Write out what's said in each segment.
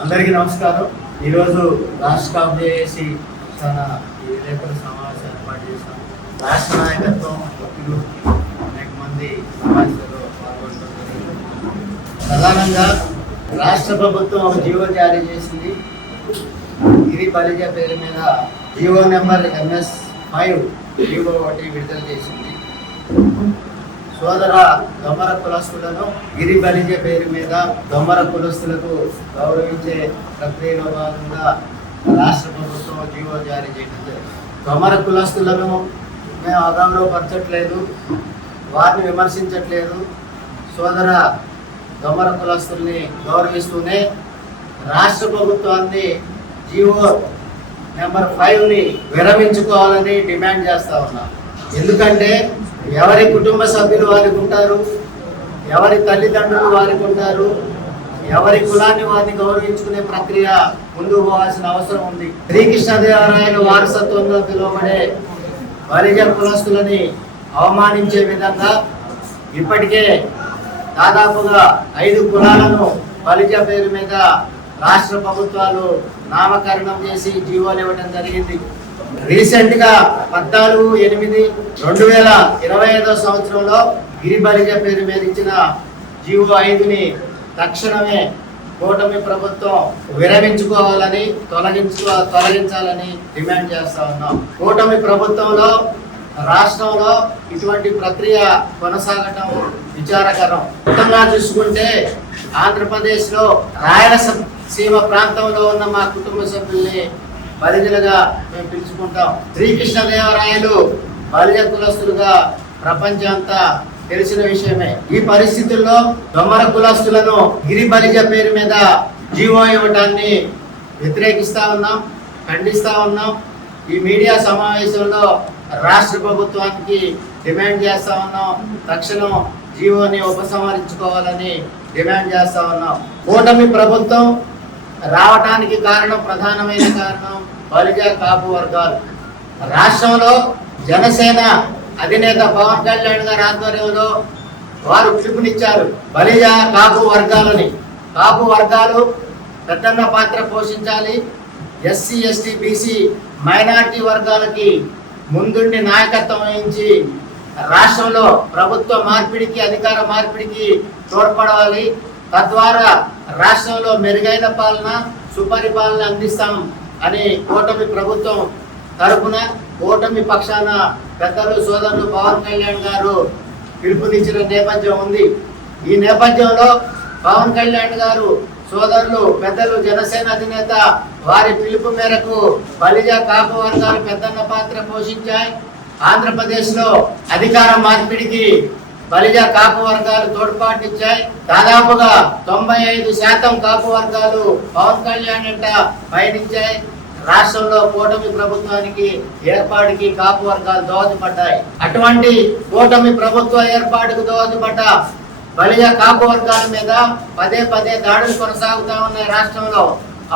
అందరికీ నమస్కారం. ఈరోజు రాష్ట్ర కాపు చాలా తన విలేకరుల సమావేశం ఏర్పాటు చేశాం రాష్ట్ర నాయకత్వం సభ్యులు అనేక మంది సమావేశంలో పాల్గొనడం ప్రధానంగా రాష్ట్ర ప్రభుత్వం ఒక జీవో జారీ చేసింది. గిరి బలిజ పేరు మీద GO number MS five GO ఒకటి విడుదల చేసింది. సోదర దొమ్మర కులస్తులను గిరిబలిజ పేరు మీద దొమ్మర కులస్తులకు గౌరవించే ప్రక్రియలో భాగంగా రాష్ట్ర ప్రభుత్వం జీవో జారీ చేయడం జరిగింది. దొమ్మర కులస్తులను మేము అగౌరవపరచట్లేదు వారిని విమర్శించట్లేదు. సోదర దొమ్మర కులస్తుల్ని గౌరవిస్తూనే రాష్ట్ర ప్రభుత్వాన్ని జీవో నెంబర్ ఫైవ్ని విరమించుకోవాలని డిమాండ్ చేస్తా ఉన్నాం. ఎందుకంటే ఎవరి కుటుంబ సభ్యులు వారికి ఉంటారు ఎవరి తల్లిదండ్రులు వారికి ఉంటారు ఎవరి కులాన్ని వారిని గౌరవించుకునే ప్రక్రియ ముందుకు పోవాల్సిన అవసరం ఉంది. శ్రీకృష్ణదేవరాయల వారసత్వంగా పిలువబడే వరిజ కులస్తులని అవమానించే విధంగా ఇప్పటికే దాదాపుగా ఐదు కులాలను బలిజ పేరు మీద రాష్ట్ర ప్రభుత్వాలు నామకరణం చేసి జీవోలు ఇవ్వడం జరిగింది. రీసెంట్గా పద్నాలుగు ఎనిమిది రెండు వేల ఇరవై ఐదో సంవత్సరంలో గిరిబలిజ పేరు మీద ఇచ్చిన జీవో ఐదుని తక్షణమే కూటమి ప్రభుత్వం విరమించుకోవాలని తొలగించుకో తొలగించాలని డిమాండ్ చేస్తా ఉన్నాం. కూటమి ప్రభుత్వంలో రాష్ట్రంలో ఇటువంటి ప్రక్రియ కొనసాగటం విచారకరం. మొత్తంగా చూసుకుంటే ఆంధ్రప్రదేశ్లో రాయలసీమ ప్రాంతంలో ఉన్న మా కుటుంబ సభ్యుల్ని బలిజలుగా మేము పిలుచుకుంటాం. శ్రీకృష్ణదేవరాయలు బలిజ కులస్తులుగా ప్రపంచం అంతా తెలిసిన విషయమే. ఈ పరిస్థితుల్లో దొమ్మర కులస్తులను గిరి బలిజ పేరు మీద జీవో ఇవ్వటాన్ని వ్యతిరేకిస్తా ఉన్నాం ఖండిస్తా ఉన్నాం. ఈ మీడియా సమావేశంలో రాష్ట్ర ప్రభుత్వానికి డిమాండ్ చేస్తా ఉన్నాం. తక్షణం జీవోని ఉపసంహరించుకోవాలని డిమాండ్ చేస్తా ఉన్నాం. కూటమి ప్రభుత్వం రావటానికి కారణం ప్రధానమైన కారణం బలిజ కాపు వర్గాలు. రాష్ట్రంలో జనసేన అధినేత పవన్ కళ్యాణ్ గారి ఆధ్వర్యంలో వారు పిలుపునిచ్చారు బలిజ కాపు వర్గాలని. కాపు వర్గాలు పెద్దన్న పాత్ర పోషించాలి. ఎస్సీ ఎస్టీ బీసీ మైనారిటీ వర్గాలకి ముందుండి నాయకత్వం వహించి రాష్ట్రంలో ప్రభుత్వ మార్పిడికి అధికార మార్పిడికి తోడ్పడాలి. తద్వారా రాష్ట్రంలో మెరుగైన పాలన సుపరిపాలన అందిస్తాం అని కూటమి ప్రభుత్వం తరపున కూటమి పక్షాన పెద్దలు సోదరులు పవన్ కళ్యాణ్ గారు పిలుపునిచ్చిన నేపథ్యం ఉంది. ఈ నేపథ్యంలో పవన్ కళ్యాణ్ గారు సోదరులు పెద్దలు జనసేన అధినేత వారి పిలుపు మేరకు బలిజ కాపు వర్గాలు పెద్దన్న పాత్ర పోషించాయి. ఆంధ్రప్రదేశ్లో అధికార మార్పిడికి బలిజ కాపు వర్గాలు తోడ్పాటిచ్చాయి దాదాపుగా తొంభై ఐదు శాతం కాపు వర్గాలు పవన్ కళ్యాణ్ అంట పయనించాయి. రాష్ట్రంలో కూటమి ప్రభుత్వానికి ఏర్పాటుకి కాపు వర్గాలు దోహదపడ్డాయి. అటువంటి కూటమి ప్రభుత్వ ఏర్పాటుకు దోహదపడ్డ బలిజ కాపు వర్గాల మీద పదే పదే దాడులు కొనసాగుతా ఉన్నాయి రాష్ట్రంలో.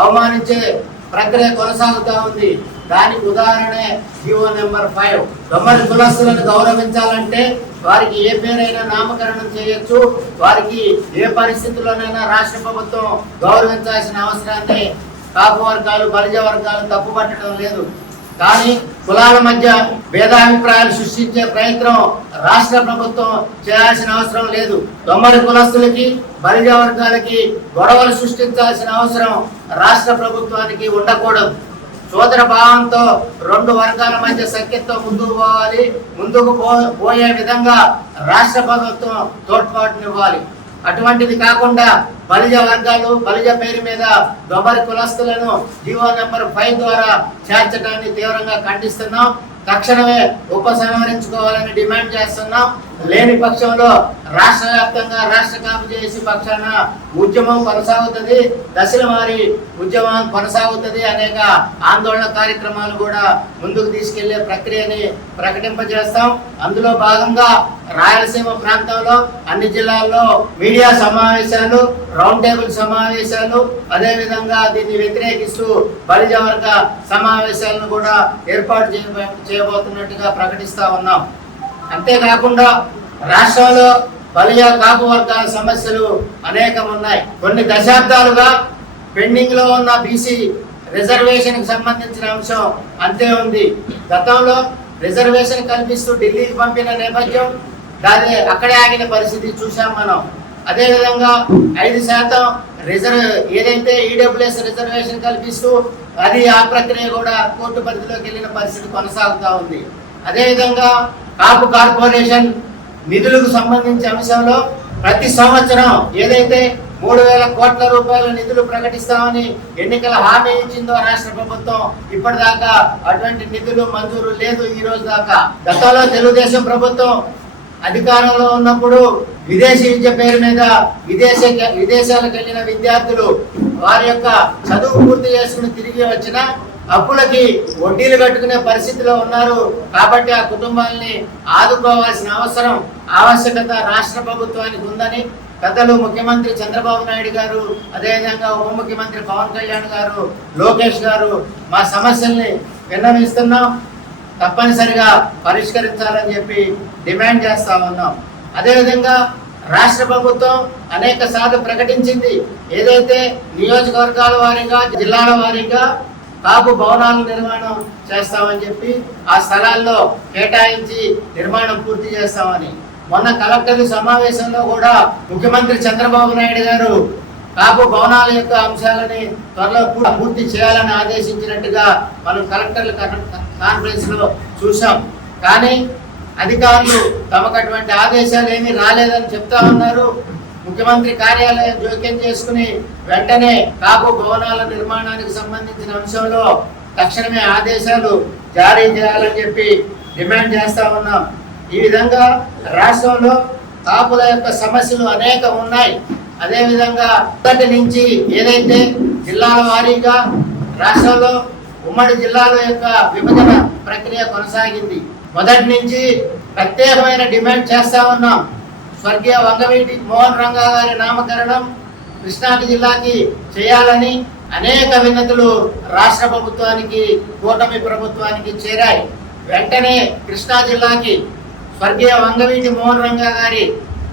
అవమానించే ప్రక్రియ కొనసాగుతా ఉంది. దానికి ఉదాహరణే జీవో నెంబర్ ఫైవ్. దొమ్మరి కులస్తులను గౌరవించాలంటే వారికి ఏ పేరైనా నామకరణం చేయొచ్చు. వారికి ఏ పరిస్థితుల్లోనైనా రాష్ట్ర ప్రభుత్వం గౌరవించాల్సిన అవసరాన్ని కాపు వర్గాలు బలిజ వర్గాలు తప్పుపట్టడం లేదు. కానీ కులాల మధ్య భేదాభిప్రాయాలు సృష్టించే ప్రయత్నం రాష్ట్ర ప్రభుత్వం చేయాల్సిన అవసరం లేదు. దొమ్మరి కులస్తులకి బలిజ వర్గాలకి గొడవలు సృష్టించాల్సిన అవసరం రాష్ట్ర ప్రభుత్వానికి ఉండకూడదు. సోదర భావంతో రెండు వర్గాల మధ్య సఖ్యతో ముందుకు పోవాలి. ముందుకు పో పోయే విధంగా రాష్ట్ర ప్రభుత్వం తోడ్పాటునివ్వాలి. అటువంటిది కాకుండా బలిజ వర్గాలు బలిజ పేరు మీద దొబరి కులస్తులను జీవో నెంబర్ ఫైవ్ ద్వారా చేర్చడాన్ని తీవ్రంగా ఖండిస్తున్నాం. తక్షణమే ఉపసంహరించుకోవాలని డిమాండ్ చేస్తున్నాం. లేని పక్షంలో రాష్ట్ర వ్యాప్తంగా రాష్ట్ర కాపు చేసి పక్షాన ఉద్యమం కొనసాగుతుంది. దశల మారి ఉద్యమం కొనసాగుతుంది. అనేక ఆందోళన కార్యక్రమాలు కూడా ముందుకు తీసుకెళ్ళే ప్రక్రియని ప్రకటింపజేస్తాం. అందులో భాగంగా రాయలసీమ ప్రాంతంలో అన్ని జిల్లాల్లో మీడియా సమావేశాలు రౌండ్ టేబుల్ సమావేశాలు అదేవిధంగా దీన్ని వ్యతిరేకిస్తూ బలిజ వర్గ సమావేశాలను కూడా ఏర్పాటు చేయబోతున్నట్టుగా ప్రకటిస్తా ఉన్నాం. అంతేకాకుండా రాష్ట్రంలో బలిజ కాపు వర్గాల సమస్యలు అనేకం ఉన్నాయి కొన్ని దశాబ్దాలుగా పెండింగ్లో ఉన్న బీసీ రిజర్వేషన్కి సంబంధించిన అంశం అంతే ఉంది. గతంలో రిజర్వేషన్ కల్పిస్తూ ఢిల్లీకి పంపిన నేపథ్యం దాని అక్కడే ఆగిన పరిస్థితి చూసాం మనం. అదేవిధంగా ఐదు శాతం రిజర్వ్ ఏదైతే ఈడబ్ల్యూఎస్ రిజర్వేషన్ కల్పిస్తూ అది ఆ ప్రక్రియ కూడా కోర్టు పరిధిలోకి వెళ్ళిన పరిస్థితి కొనసాగుతూ ఉంది. అదేవిధంగా కాపు కార్పొరేషన్ నిధులకు సంబంధించిన అంశంలో ప్రతి సంవత్సరం ఏదైతే మూడు వేల కోట్ల రూపాయల నిధులు ప్రకటిస్తామని ఎన్నికల హామీ ఇచ్చిందో రాష్ట్ర ప్రభుత్వం ఇప్పటిదాకా అటువంటి నిధులు మంజూరు లేదు ఈ రోజు దాకా. గతంలో తెలుగుదేశం ప్రభుత్వం అధికారంలో ఉన్నప్పుడు విదేశీ విద్య పేరు మీద విదేశ విదేశాలకు వెళ్ళిన విద్యార్థులు వారి యొక్క చదువు పూర్తి చేసుకుని తిరిగి వచ్చిన అప్పులకి వడ్డీలు కట్టుకునే పరిస్థితిలో ఉన్నారు. కాబట్టి ఆ కుటుంబాలని ఆదుకోవాల్సిన అవసరం ఆవశ్యకత రాష్ట్ర ప్రభుత్వానికి ఉందని పెద్దలు ముఖ్యమంత్రి చంద్రబాబు నాయుడు గారు అదేవిధంగా ఉప ముఖ్యమంత్రి పవన్ కళ్యాణ్ గారు లోకేష్ గారు మా సమస్యల్ని విన్నవిస్తున్నాం. తప్పనిసరిగా పరిష్కరించాలని చెప్పి డిమాండ్ చేస్తా ఉన్నాం. అదేవిధంగా రాష్ట్ర ప్రభుత్వం అనేక సార్లు ప్రకటించింది. ఏదైతే నియోజకవర్గాల వారీగా జిల్లాల వారీగా కాపు భవనాల నిర్మాణం చేస్తామని చెప్పి ఆ స్థలాల్లో కేటాయించి నిర్మాణం పూర్తి చేస్తామని. మొన్న కలెక్టర్ సమావేశంలో కూడా ముఖ్యమంత్రి చంద్రబాబు నాయుడు గారు కాపు భవనాల యొక్క అంశాలని త్వరలో పూర్తి చేయాలని ఆదేశించినట్టుగా మనం కలెక్టర్ల కాన్ఫరెన్స్లో చూసాం కానీ అధికారులు తమకు అటువంటి ఆదేశాలు ఏమీ రాలేదని చెప్తా ఉన్నారు. ముఖ్యమంత్రి కార్యాలయం జోక్యం చేసుకుని వెంటనే కాపు భవనాల నిర్మాణానికి సంబంధించిన అంశంలో తక్షణమే ఆదేశాలు జారీ చేయాలని చెప్పి డిమాండ్ చేస్తా ఉన్నాం. ఈ విధంగా రాష్ట్రంలో కాపుల యొక్క సమస్యలు అనేకం ఉన్నాయి. అదేవిధంగా మొదటి నుంచి ఏదైతే జిల్లాల వారీగా రాష్ట్రంలో ఉమ్మడి జిల్లాల యొక్క విభజన ప్రక్రియ కొనసాగింది. మొదటి నుంచి ప్రత్యేకమైన డిమాండ్ చేస్తా ఉన్నాం. స్వర్గీయ వంగవీటి మోహన్ రంగా గారి నామకరణం కృష్ణా జిల్లాకి చేయాలని అనేక విన్నతులు రాష్ట్ర ప్రభుత్వానికి కూటమి ప్రభుత్వానికి చేరాయి. వెంటనే కృష్ణా జిల్లాకి స్వర్గీయ వంగవీటి మోహన్ రంగా గారి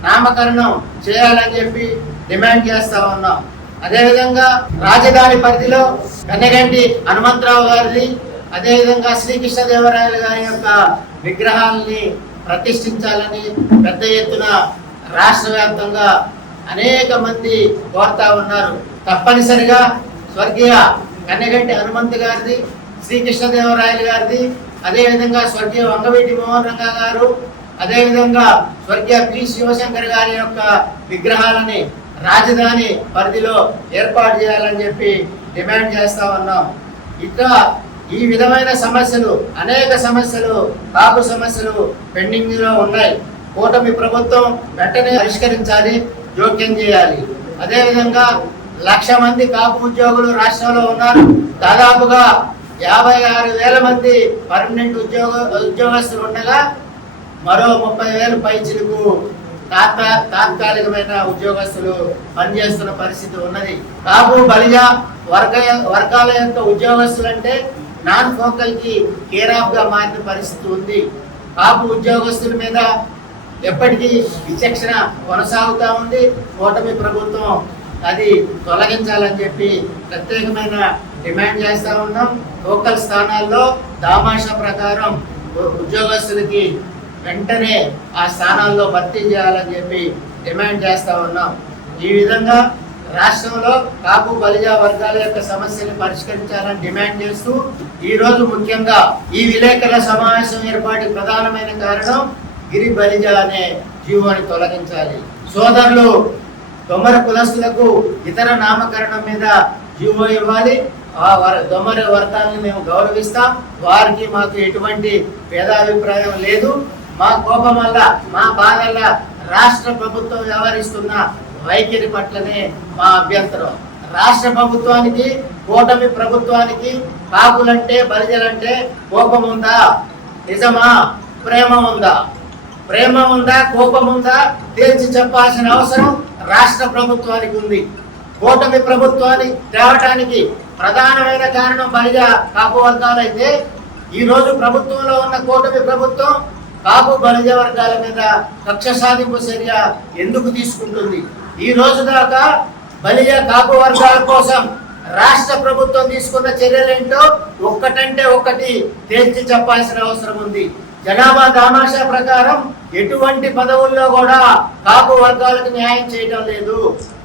నామకరణం చేయాలని చెప్పి డిమాండ్ చేస్తా ఉన్నాం. అదేవిధంగా రాజధాని పరిధిలో కన్నగంటి హనుమంతరావు గారిది అదేవిధంగా శ్రీకృష్ణదేవరాయలు గారి యొక్క విగ్రహాలని ప్రతిష్ఠించాలని పెద్ద ఎత్తున రాష్ట్ర వ్యాప్తంగా అనేక మంది కోరుతా ఉన్నారు. తప్పనిసరిగా స్వర్గీయ కన్నగంటి హనుమంత్ గారిది శ్రీకృష్ణదేవరాయలు గారిది అదేవిధంగా స్వర్గీయ వంగవీటి మోహన్ రంగా గారు అదేవిధంగా స్వర్గీయ పి శివశంకర్ గారి యొక్క విగ్రహాలని రాజధాని పరిధిలో ఏర్పాటు చేయాలని చెప్పి డిమాండ్ చేస్తా ఉన్నాం. ఇట్లా ఈ విధమైన సమస్యలు అనేక సమస్యలు కాపు సమస్యలు పెండింగ్లో ఉన్నాయి. కూటమి ప్రభుత్వం వెంటనే పరిష్కరించాలి జోక్యం చేయాలి. అదేవిధంగా లక్ష మంది కాపు ఉద్యోగులు రాష్ట్రంలో ఉన్నారు. దాదాపుగా యాభై ఆరు వేల మంది పర్మనెంట్ ఉద్యోగ ఉద్యోగస్తులు ఉండగా మరో ముప్పై వేలు పైచిలకు తాత్కా తాత్కాలికమైన ఉద్యోగస్తులు పనిచేస్తున్న పరిస్థితి ఉన్నది. కాపు బలిజ వర్గ వర్గాల యొక్క ఉద్యోగస్తులు అంటే నాన్ ఫోకల్కి కేరాఫ్గా మారిన పరిస్థితి ఉంది. కాపు ఉద్యోగస్తుల మీద ఎప్పటికీ విచక్షణ కొనసాగుతా ఉంది. కూటమి ప్రభుత్వం అది తొలగించాలని చెప్పి ప్రత్యేకమైన డిమాండ్ చేస్తూ ఉన్నాం. లోకల్ స్థానాల్లో దామాషా ప్రకారం ఉద్యోగస్తులకి వెంటనే ఆ స్థానాల్లో భర్తీ చేయాలని చెప్పి డిమాండ్ చేస్తూ ఉన్నాం. ఈ విధంగా రాష్ట్రంలో కాపు బలిజా వర్గాల యొక్క సమస్యలు పరిష్కరించాలని డిమాండ్ చేస్తూ ఈరోజు ముఖ్యంగా ఈ విలేకరుల సమావేశం ఏర్పాటు ప్రధానమైన కారణం గిరి బలిజ అనే జీవోని తొలగించాలి. సోదరులు దొమ్మర కులస్తులకు ఇతర నామకరణం మీద జీవో ఇవ్వాలి. ఆ వారి దొమ్మర వర్గాన్ని మేము గౌరవిస్తాం. వారికి మాకు ఎటువంటి భేదాభిప్రాయం లేదు. మా కోపం వల్ల మా బాధల రాష్ట్ర ప్రభుత్వం వ్యవహరిస్తున్న వైఖరి పట్లనే మా అభ్యంతరం. రాష్ట్ర ప్రభుత్వానికి కూటమి ప్రభుత్వానికి కాపులంటే బలిజలంటే కోపం ఉందా? నిజమా? ప్రేమ ఉందా? ప్రేమ ఉందా కోపం ఉందా తేల్చి చెప్పాల్సిన అవసరం రాష్ట్ర ప్రభుత్వానికి ఉంది. కూటమి ప్రభుత్వాన్ని తేవటానికి ప్రధానమైన కారణం బలిజ కాపు వర్గాలైతే ఈ రోజు ప్రభుత్వంలో ఉన్న కూటమి ప్రభుత్వం కాపు బలిజ వర్గాల మీద కక్ష సాధింపు చర్య ఎందుకు తీసుకుంటుంది? ఈ రోజు దాకా బలిజ కాపు వర్గాల కోసం రాష్ట్ర ప్రభుత్వం తీసుకున్న చర్యలేంటో ఒక్కటంటే ఒక్కటి తేల్చి చెప్పాల్సిన అవసరం ఉంది. జనాభా దామాషా ప్రకారం ఎటువంటి పదవుల్లో కూడా కాపు వర్గాలకు న్యాయం చేయడం లేదు.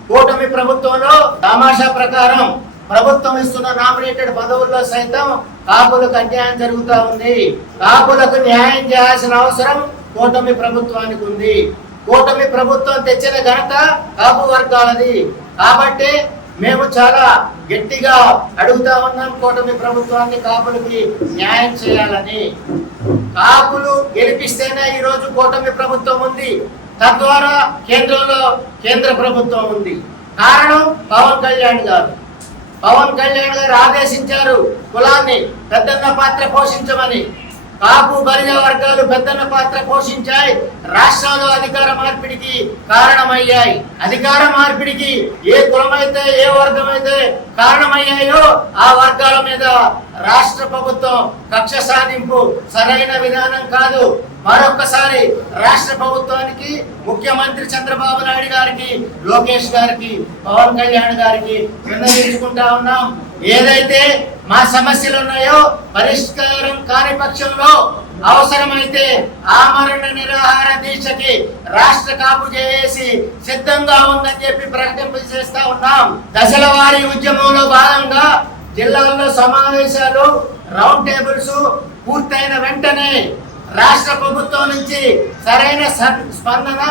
కూటమి ప్రభుత్వంలో దామాషా ప్రకారం ప్రభుత్వం ఇస్తున్న నామినేటెడ్ పదవుల్లో సైతం కాపులకు అన్యాయం జరుగుతూ ఉంది. కాపులకు న్యాయం చేయాల్సిన అవసరం కూటమి ప్రభుత్వానికి ఉంది. కూటమి ప్రభుత్వం తెచ్చిన ఘనత కాపు వర్గాలది. కాబట్టి మేము చాలా గట్టిగా అడుగుతా ఉన్నాం కూటమి ప్రభుత్వాన్ని కాపులకి న్యాయం చేయాలని. కాపులు గెలిపిస్తేనే ఈ రోజు కూటమి ప్రభుత్వం ఉంది. తద్వారా కేంద్రంలో కేంద్ర ప్రభుత్వం ఉంది. కారణం పవన్ కళ్యాణ్ గారు. పవన్ కళ్యాణ్ గారు ఆదేశించారు కులాన్ని పెద్దన్న పాత్ర పోషించమని. కాపు బలిజ వర్గాలు పెద్దన్న పాత్ర పోషించాయి. రాష్ట్రాలు అధికార మార్పిడికి కారణమయ్యాయి. అధికార మార్పిడికి ఏ కులమైతే ఏ వర్గమైతే కారణమయ్యాయో ఆ వర్గాల మీద రాష్ట్ర ప్రభుత్వం కక్ష సాధింపు సరైన విధానం కాదు. మరొకసారి రాష్ట్ర ప్రభుత్వానికి ముఖ్యమంత్రి చంద్రబాబు నాయుడు గారికి లోకేష్ గారికి పవన్ కళ్యాణ్ గారికి విన్నవించుకుంటా ఉన్నాం. ఏదైతే మా సమస్యలు ఉన్నాయో పరిష్కారం కాని పక్షంలో అవసరమైతే ఆమరణ నిరాహార దీక్షకి రాష్ట్ర కాపు చేసి సిద్ధంగా ఉందని చెప్పి ప్రకటింపు చేస్తా ఉన్నాం. దశల వారి ఉద్యమంలో భాగంగా జిల్లాల్లో సమావేశాలు రౌండ్ టేబుల్స్ పూర్తయిన వెంటనే రాష్ట్ర ప్రభుత్వం నుంచి సరైన స్పందన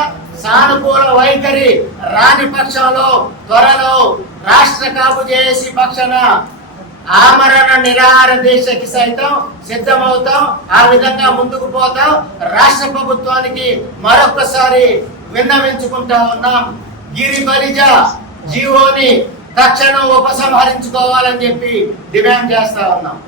సానుకూల వైఖరి రాని పక్షంలో త్వరలో రాష్ట్ర కాపు చేసి పక్షన ఆమరణ నిరాహార దీక్షకి సైతం సిద్ధమవుతాం. ఆ విధంగా ముందుకు పోతాం. రాష్ట్ర ప్రభుత్వానికి మరొకసారి విన్నవించుకుంటా ఉన్నాం. గిరి బలిజ జీవోని తక్షణం ఉపసంహరించుకోవాలని చెప్పి డిమాండ్ చేస్తా ఉన్నాం.